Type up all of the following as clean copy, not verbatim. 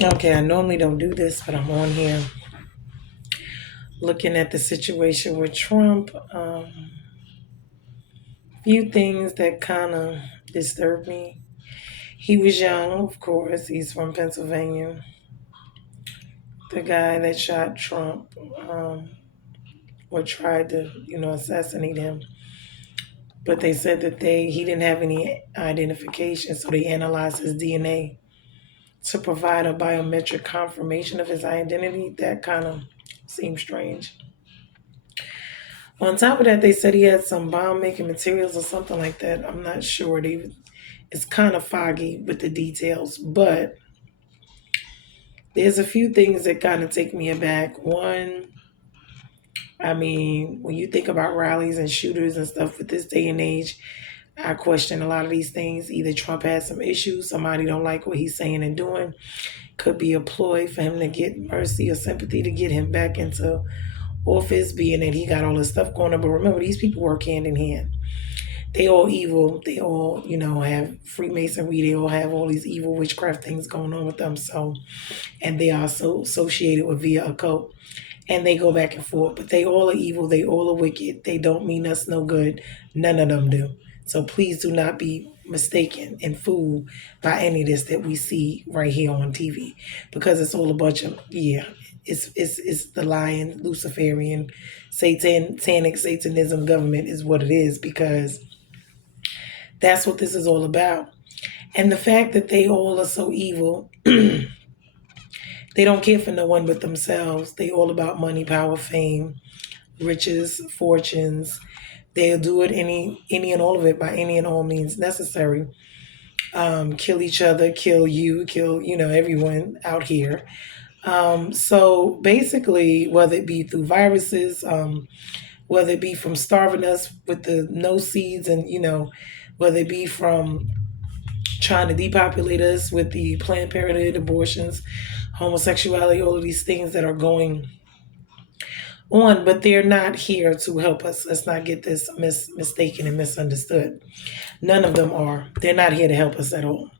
Okay, I normally don't do this, but I'm on here looking at the situation with Trump. Few things that kind of disturbed me. He was young, of course. He's from Pennsylvania. The guy that shot Trump, or tried to, assassinate him. But they said that he didn't have any identification, so they analyzed his DNA to provide a biometric confirmation of his identity. That kind of seems strange. On top of that, they said he had some bomb making materials or something like that. I'm not sure. It's kind of foggy with the details, but there's a few things that kind of take me aback. One, I mean, when you think about rallies and shooters and stuff with this day and age, I question a lot of these things. Either Trump has some issues, somebody don't like what he's saying and doing. Could be a ploy for him to get mercy or sympathy to get him back into office, being that he got all this stuff going on. But remember, these people work hand in hand. They all evil. They all, have Freemasonry. They all have all these evil witchcraft things going on with them. So, and they are so associated with via occult. And they go back and forth. But they all are evil. They all are wicked. They don't mean us no good. None of them do. So please do not be mistaken and fooled by any of this that we see right here on TV, because it's all a bunch of it's the lying Luciferian satanic satanism government is what it is, because that's what this is all about. And the fact that they all are so evil, they don't care for no one but themselves. They all about money, power, fame, riches, fortunes. They'll do it any and all of it by any and all means necessary. Kill each other, kill you, kill, everyone out here. So basically, whether it be through viruses, whether it be from starving us with the no seeds, and whether it be from trying to depopulate us with the Planned Parenthood, abortions, homosexuality, all of these things that are going on, but they're not here to help us. Let's not get this mistaken and misunderstood. None of them are. They're not here to help us at all.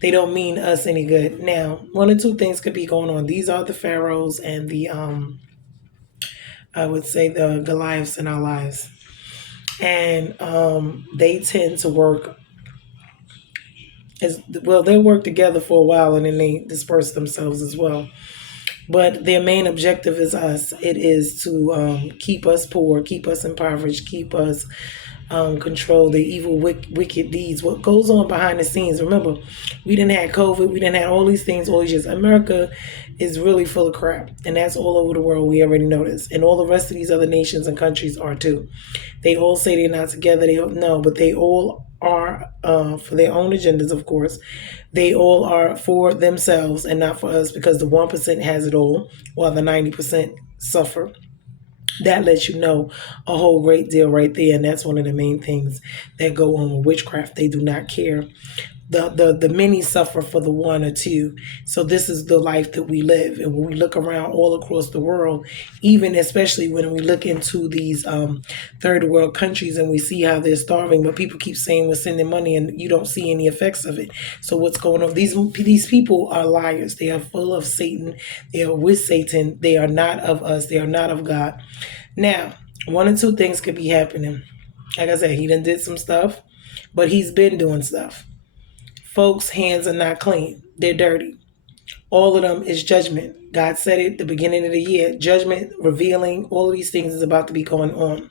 They don't mean us any good. Now, one or two things could be going on. These are the pharaohs and the I would say the Goliaths in our lives. And they tend to work as well. They'll work together for a while and then they disperse themselves as well. But their main objective is us. It is to keep us poor, keep us impoverished, keep us control the evil, wicked deeds. What goes on behind the scenes? Remember, we didn't have COVID. We didn't have all these things all these years. America is really full of crap, and that's all over the world. We already know this, and all the rest of these other nations and countries are too. They all say they're not together. They don't know, but they all are for their own agendas, of course. They all are for themselves and not for us, because the 1% has it all while the 90% suffer. That lets you know a whole great deal right there. And that's one of the main things that go on with witchcraft. They do not care. The many suffer for the one or two. So this is the life that we live. And when we look around all across the world, even especially when we look into these third world countries and we see how they're starving, but people keep saying we're sending money and you don't see any effects of it. So what's going on? These people are liars. They are full of Satan. They are with Satan. They are not of us. They are not of God. Now, one or two things could be happening. Like I said, he done did some stuff, but he's been doing stuff. Folks' hands are not clean. They're dirty. All of them is judgment. God said it at the beginning of the year. Judgment, revealing, all of these things is about to be going on.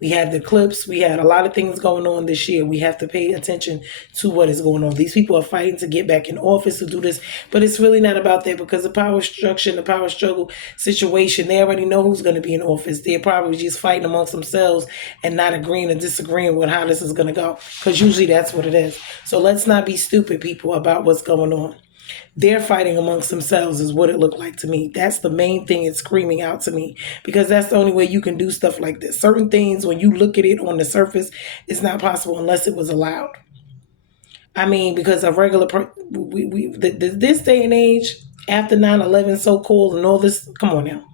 We had the eclipse. We had a lot of things going on this year. We have to pay attention to what is going on. These people are fighting to get back in office to do this, but it's really not about that, because the power structure and the power struggle situation, they already know who's going to be in office. They're probably just fighting amongst themselves and not agreeing or disagreeing with how this is going to go, because usually that's what it is. So let's not be stupid, people, about what's going on. They're fighting amongst themselves is what it looked like to me. That's the main thing it's screaming out to me, because that's the only way you can do stuff like this. Certain things, when you look at it on the surface, it's not possible unless it was allowed. I mean, because a regular this day and age, after 9/11, so cold and all this, come on now.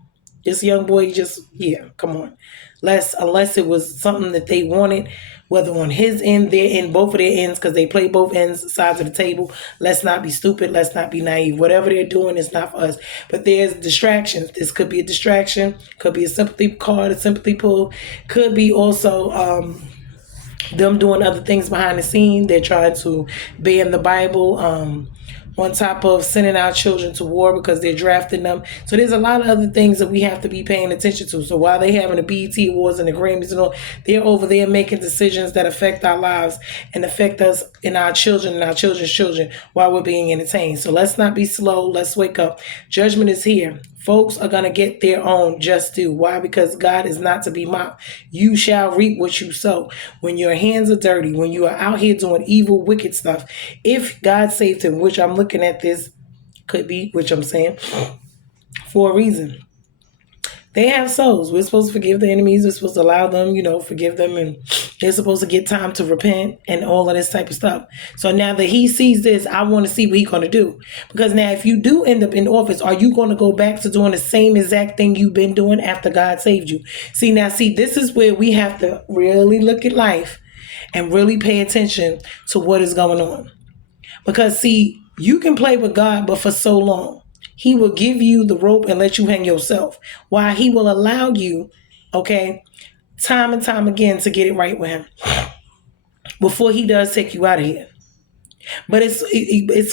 This young boy just, yeah, come on. Unless it was something that they wanted, whether on his end, their end, both of their ends, because they play both ends, sides of the table. Let's not be stupid. Let's not be naive. Whatever they're doing is not for us. But there's distractions. This could be a distraction, could be a sympathy card, a sympathy pull, could be also them doing other things behind the scene. They're trying to ban the Bible, on top of sending our children to war because they're drafting them. So there's a lot of other things that we have to be paying attention to. So while they having the BET Awards and the Grammys and all, they're over there making decisions that affect our lives and affect us and our children and our children's children while we're being entertained. So let's not be slow. Let's wake up. Judgment is here. Folks are going to get their own just due. Why? Because God is not to be mocked. You shall reap what you sow. When your hands are dirty, when you are out here doing evil, wicked stuff, if God saved him, which I'm looking at this, could be, which I'm saying, for a reason. They have souls. We're supposed to forgive the enemies. We're supposed to allow them, forgive them. And they're supposed to get time to repent and all of this type of stuff. So now that he sees this, I want to see what he's going to do. Because now if you do end up in office, are you going to go back to doing the same exact thing you've been doing after God saved you? See, this is where we have to really look at life and really pay attention to what is going on. Because see, you can play with God, but for so long. He will give you the rope and let you hang yourself. While he will allow you, okay, time and time again to get it right with him before he does take you out of here. But it's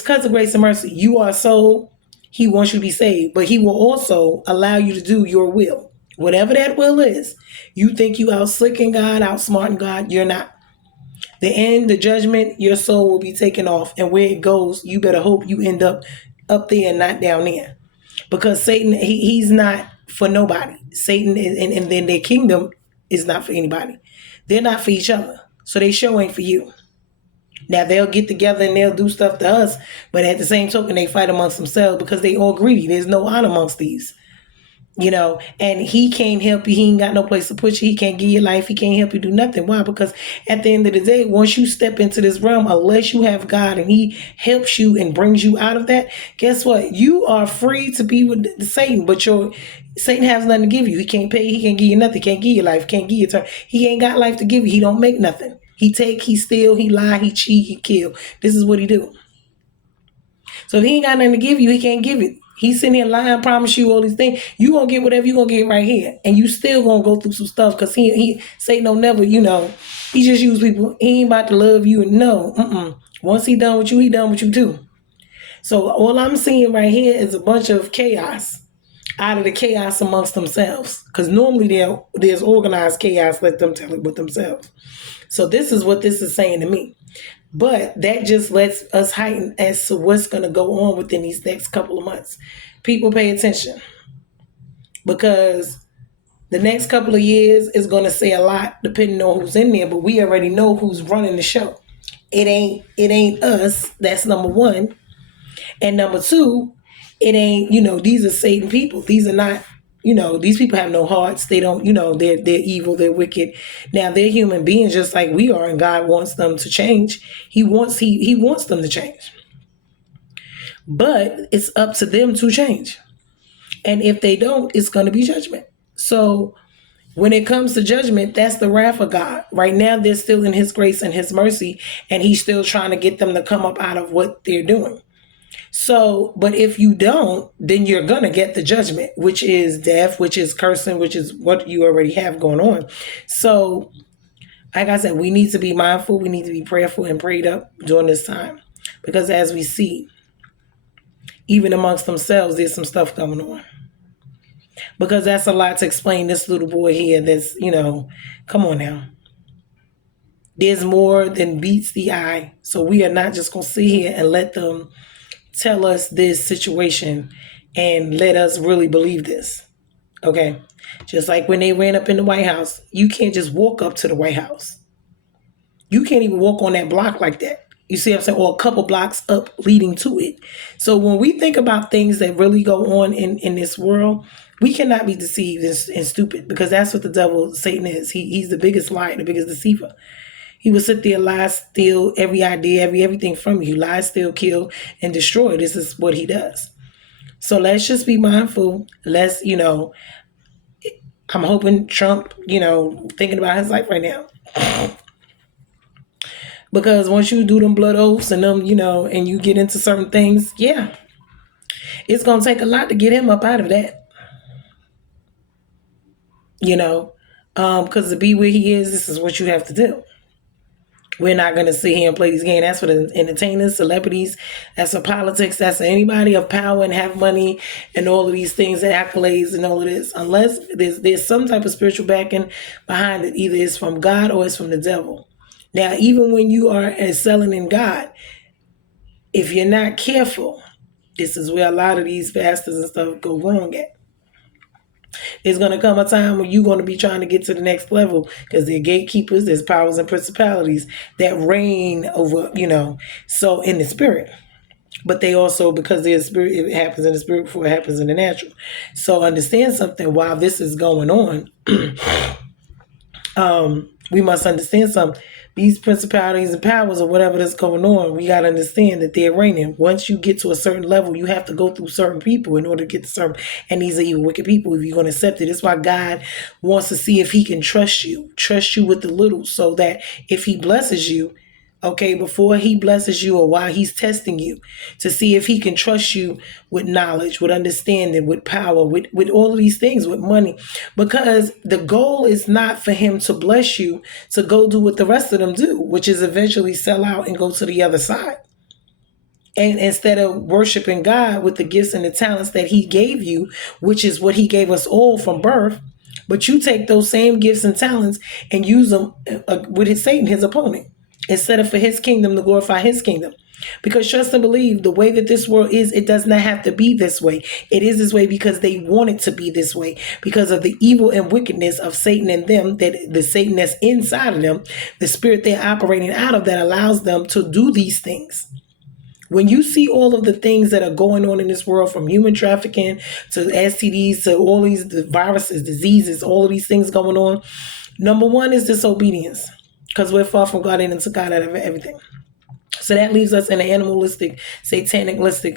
because of grace and mercy. You are so, he wants you to be saved, but he will also allow you to do your will. Whatever that will is. You think you out slicking God, outsmarting God, you're not. The end, the judgment, your soul will be taken off. And where it goes, you better hope you end up there and not down there. Because Satan, he's not for nobody. Satan and then their kingdom is not for anybody. They're not for each other. So they show ain't for you. Now they'll get together and they'll do stuff to us, but at the same token, they fight amongst themselves because they all greedy. There's no honor amongst these. And he can't help you. He ain't got no place to put you. He can't give you life. He can't help you do nothing. Why? Because at the end of the day, once you step into this realm, unless you have God and he helps you and brings you out of that, guess what? You are free to be with Satan, but Satan has nothing to give you. He can't pay. He can't give you nothing. He can't give you life. He can't give you turn. He ain't got life to give you. He don't make nothing. He take, he steal, he lie, he cheat, he kill. This is what he do. So if he ain't got nothing to give you, he can't give it. He's sitting here lying, promise you all these things. You gonna get whatever you gonna get right here, and you still gonna go through some stuff because he Satan don't never, he just use people. He ain't about to love you, and no. Once he done with you too. So all I'm seeing right here is a bunch of chaos out of the chaos amongst themselves. Because normally there's organized chaos. Let them tell it with themselves. So this is what this is saying to me. But that just lets us heighten as to what's going to go on within these next couple of months. People pay attention because the next couple of years is going to say a lot depending on who's in there. But we already know who's running the show. It ain't us. That's number one. And number two, it ain't, these are Satan people. These are not, these people have no hearts. They don't, they're evil, they're wicked. Now they're human beings just like we are, and God wants them to change. He wants them to change. But it's up to them to change. And if they don't, it's going to be judgment. So when it comes to judgment, that's the wrath of God. Right now, they're still in his grace and his mercy, and he's still trying to get them to come up out of what they're doing. So, but if you don't, then you're going to get the judgment, which is death, which is cursing, which is what you already have going on. So, like I said, we need to be mindful. We need to be prayerful and prayed up during this time. Because as we see, even amongst themselves, there's some stuff going on. Because that's a lot to explain this little boy here that's, come on now. There's more than beats the eye. So we are not just going to sit here and let them tell us this situation and let us really believe this. Okay? Just like when they ran up in the White House, you can't just walk up to the White House. You can't even walk on that block like that. You see what I'm saying? Or a couple blocks up leading to it. So when we think about things that really go on in this world, we cannot be deceived and stupid, because that's what the devil, Satan, is. He's the biggest liar, the biggest deceiver. He will sit there, lie, steal every idea, everything from you. Lie, steal, kill, and destroy. This is what he does. So let's just be mindful. Let's, I'm hoping Trump, thinking about his life right now. Because once you do them blood oaths and them, and you get into certain things, yeah, it's gonna take a lot to get him up out of that. Because to be where he is, this is what you have to do. We're not going to sit here and play these games. That's for the entertainers, celebrities. That's for politics. That's for anybody of power and have money and all of these things and accolades and all of this. Unless there's some type of spiritual backing behind it. Either it's from God or it's from the devil. Now, even when you are excelling in God, if you're not careful, this is where a lot of these pastors and stuff go wrong at. There's going to come a time when you're going to be trying to get to the next level because they're gatekeepers, there's powers and principalities that reign over, so in the spirit. But they also, because their spirit, it happens in the spirit before it happens in the natural. So understand something while this is going on. We must understand something. These principalities and powers or whatever that's going on, we got to understand that they're reigning. Once you get to a certain level, you have to go through certain people in order to get to certain, and these are evil, wicked people if you're going to accept it. That's why God wants to see if he can trust you with the little, so that if he blesses you, okay, before he blesses you or while he's testing you to see if he can trust you with knowledge, with understanding, with power, with all of these things, with money. Because the goal is not for him to bless you to go do what the rest of them do, which is eventually sell out and go to the other side. And instead of worshiping God with the gifts and the talents that he gave you, which is what he gave us all from birth, but you take those same gifts and talents and use them with Satan, his opponent, instead of for his kingdom, to glorify his kingdom. Because trust and believe, the way that this world is, it does not have to be this way. It is this way because they want it to be this way, because of the evil and wickedness of Satan and them, that the Satan that's inside of them, the spirit they're operating out of, that allows them to do these things. When you see all of the things that are going on in this world, from human trafficking to STDs to all these viruses, diseases, all of these things going on, number one is disobedience, because we're far from God and took God out of everything. So that leaves us in an animalistic, satanicalistic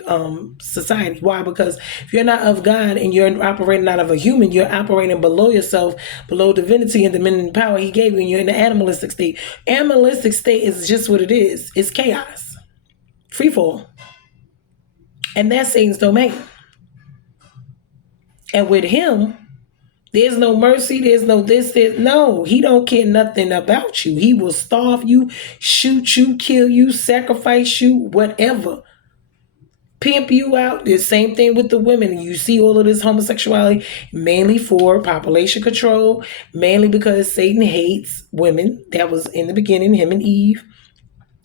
society. Why? Because if you're not of God and you're operating out of a human, you're operating below yourself, below divinity and dominion and power he gave you, and you're in the animalistic state. Animalistic state is just what it is. It's chaos. Free fall. And that's Satan's domain. And with him, there's no mercy, there's no this, no, he don't care nothing about you. He will starve you, shoot you, kill you, sacrifice you, whatever. Pimp you out. The same thing with the women. You see all of this homosexuality, mainly for population control, mainly because Satan hates women. That was in the beginning, him and Eve.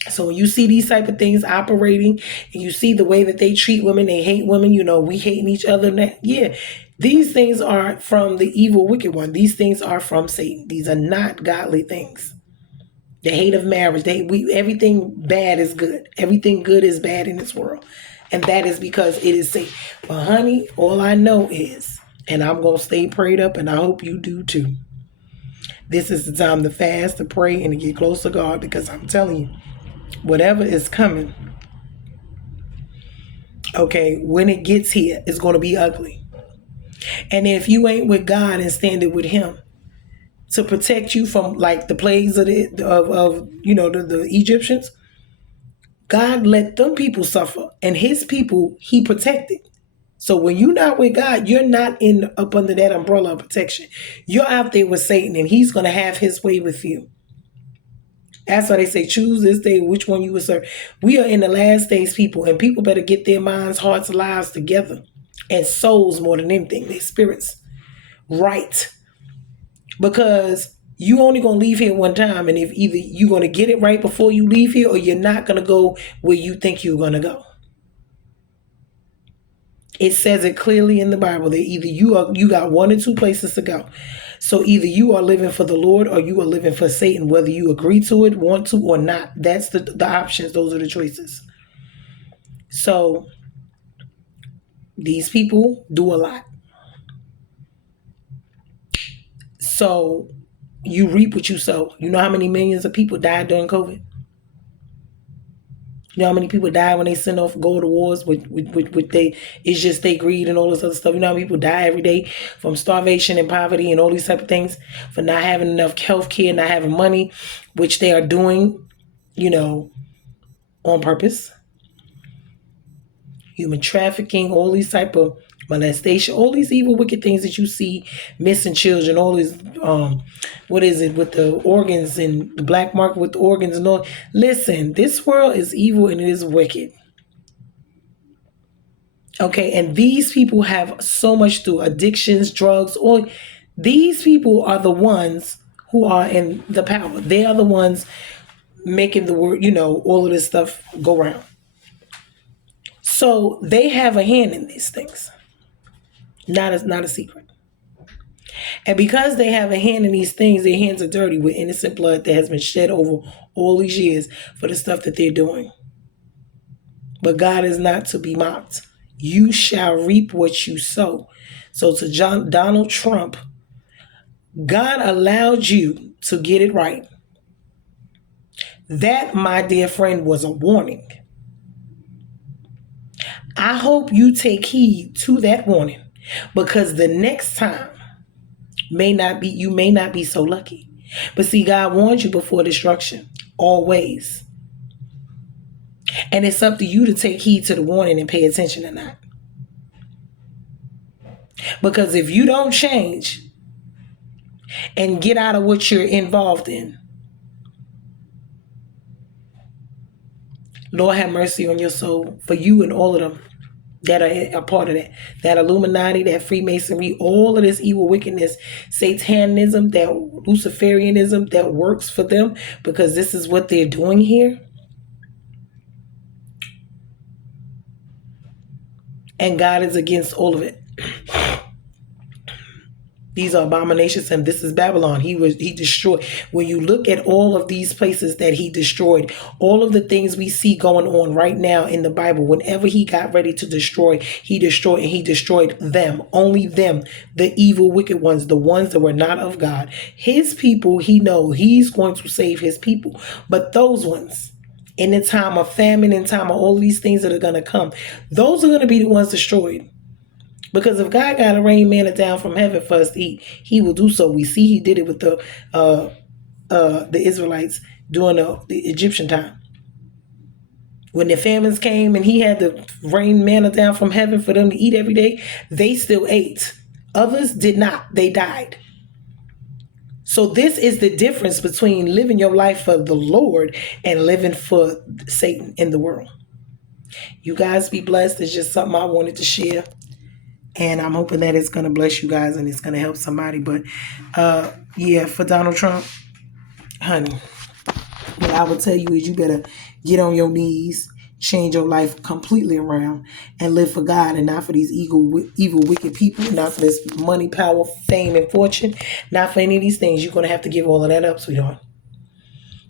So when you see these type of things operating and you see the way that they treat women, they hate women, we hating each other. Yeah, these things are from the evil, wicked one. These things are from Satan. These are not godly things. The hate of marriage. Everything bad is good. Everything good is bad in this world. And that is because it is Satan. But honey, all I know is, and I'm going to stay prayed up, and I hope you do too, this is the time to fast, to pray, and to get close to God, because I'm telling you, whatever is coming, okay, when it gets here, it's going to be ugly. And if you ain't with God and standing with him to protect you from like the plagues of the Egyptians, God let them people suffer, and his people he protected. So when you're not with God, you're not up under that umbrella of protection. You're out there with Satan, and he's going to have his way with you. That's why they say, choose this day which one you will serve. We are in the last days, people, and people better get their minds, hearts, lives together, and souls more than anything, their spirits right. Because you only going to leave here one time, and if either you're going to get it right before you leave here, or you're not going to go where you think you're going to go. It says it clearly in the Bible that either you got one or two places to go. So either you are living for the Lord or you are living for Satan, whether you agree to it, want to, or not. That's the options. Those are the choices. So these people do a lot. So you reap what you sow. You know how many millions of people died during COVID? You know how many people die when they send off go to wars with it's just they greed and all this other stuff. You know how many people die every day from starvation and poverty and all these type of things, for not having enough health care, not having money, which they are doing you know, on purpose, human trafficking, all these type of molestation, all these evil, wicked things that you see, missing children, all these, what is it with the organs and the black market with the organs and all. Listen, this world is evil and it is wicked. Okay, and these people have so much through addictions, drugs, all these people are the ones who are in the power. They are the ones making the word, all of this stuff go around. So they have a hand in these things. Not a secret. And because they have a hand in these things, their hands are dirty with innocent blood that has been shed over all these years for the stuff that they're doing. But God is not to be mocked. You shall reap what you sow. So to Donald Trump, God allowed you to get it right. That, my dear friend, was a warning. I hope you take heed to that warning, because the next time you may not be so lucky. But see, God warned you before destruction, always. And it's up to you to take heed to the warning and pay attention or not. Because if you don't change and get out of what you're involved in, Lord have mercy on your soul for you and all of them that are a part of that. That Illuminati, that Freemasonry, all of this evil wickedness, Satanism, that Luciferianism that works for them, because this is what they're doing here. And God is against all of it. These are abominations, and this is Babylon. He destroyed. When you look at all of these places that he destroyed, all of the things we see going on right now in the Bible, whenever he got ready to destroy, he destroyed, and he destroyed them, only them, the evil, wicked ones, the ones that were not of God. His people, he knows he's going to save his people. But those ones, in the time of famine, in time of all these things that are going to come, those are going to be the ones destroyed. Because if God got to rain manna down from heaven for us to eat, he will do so. We see he did it with the Israelites during the Egyptian time. When the famines came and he had to rain manna down from heaven for them to eat every day, they still ate. Others did not. They died. So this is the difference between living your life for the Lord and living for Satan in the world. You guys be blessed. It's just something I wanted to share. And I'm hoping that it's going to bless you guys and it's going to help somebody. But yeah, for Donald Trump, honey, what I would tell you is you better get on your knees, change your life completely around, and live for God and not for these evil, wicked people, not for this money, power, fame, and fortune, not for any of these things. You're going to have to give all of that up, sweetheart.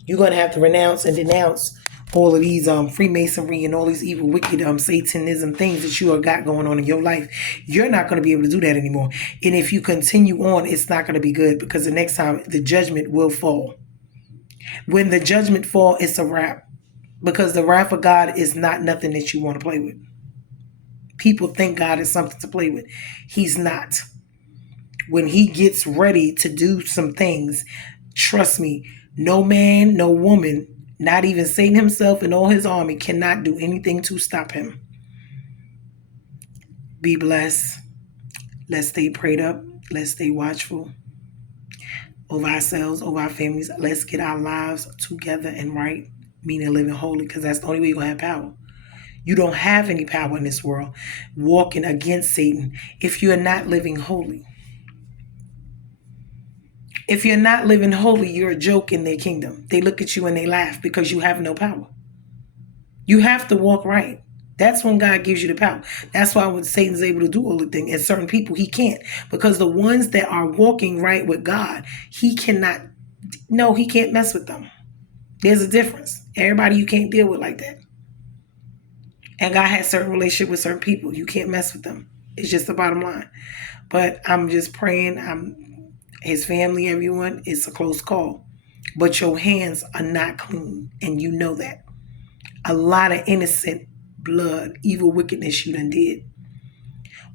You're going to have to renounce and denounce all of these Freemasonry and all these evil, wicked Satanism things that you have got going on in your life. You're not going to be able to do that anymore. And if you continue on, it's not going to be good, because the next time the judgment will fall. When the judgment fall, it's a wrap, because the wrath of God is not nothing that you want to play with. People think God is something to play with. He's not. When he gets ready to do some things, trust me, no man, no woman, not even Satan himself and all his army cannot do anything to stop him. Be blessed. Let's stay prayed up. Let's stay watchful over ourselves, over our families. Let's get our lives together and right, meaning living holy, because that's the only way you're going to have power. You don't have any power in this world walking against Satan if you're not living holy. If you're not living holy, you're a joke in their kingdom. They look at you and they laugh because you have no power. You have to walk right. That's when God gives you the power. That's why when Satan's able to do all the things, and certain people he can't, because the ones that are walking right with God, he can't mess with them. There's a difference. Everybody you can't deal with like that. And God has certain relationship with certain people. You can't mess with them. It's just the bottom line. But I'm just praying. His family, everyone, it's a close call. But your hands are not clean, and you know that. A lot of innocent blood, evil wickedness you done did.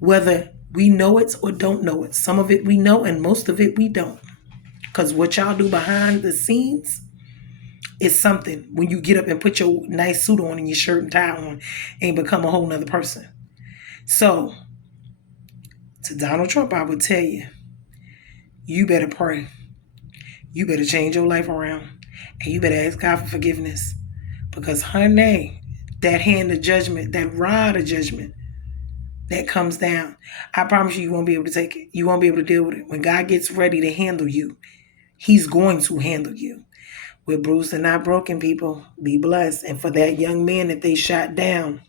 Whether we know it or don't know it. Some of it we know, and most of it we don't. Because what y'all do behind the scenes, It's something when you get up and put your nice suit on and your shirt and tie on and become a whole nother person. So to Donald Trump, I would tell you, you better pray. You better change your life around. And you better ask God for forgiveness. Because honey, that hand of judgment, that rod of judgment that comes down, I promise you, you won't be able to take it. You won't be able to deal with it. When God gets ready to handle you, he's going to handle you. We're bruised and not broken, people. Be blessed. And for that young man that they shot down,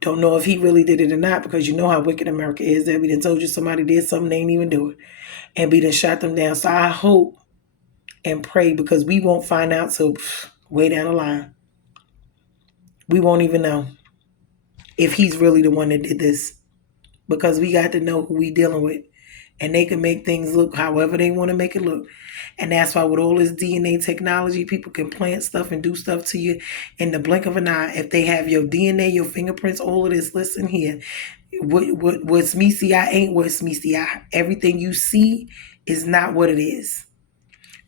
don't know if he really did it or not, because you know how wicked America is. That we done told you somebody did something, they ain't even do it. And we done shot them down. So I hope and pray, because we won't find out till way down the line. We won't even know if he's really the one that did this, because we got to know who we dealing with. And they can make things look however they want to make it look. And that's why with all this DNA technology, people can plant stuff and do stuff to you in the blink of an eye. If they have your DNA, your fingerprints, all of this, listen here. What's me see, I ain't what's me see, I. Everything you see is not what it is.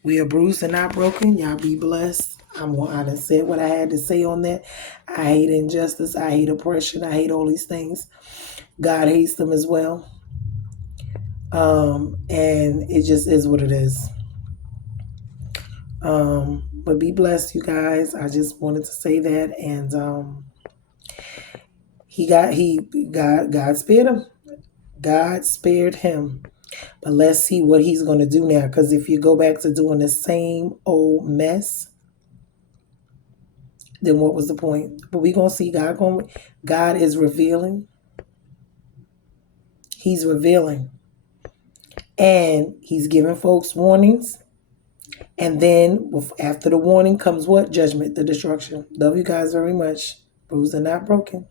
We are bruised and not broken. Y'all be blessed. I done said what I had to say on that. I hate injustice. I hate oppression. I hate all these things. God hates them as well. And it just is what it is. But be blessed, you guys. I just wanted to say that. And God spared him. God spared him. But let's see what he's going to do now. Because if you go back to doing the same old mess, then what was the point? But we're going to see God is revealing. He's revealing. And he's giving folks warnings. And then after the warning comes what? Judgment, the destruction. Love you guys very much. Bruised and not broken.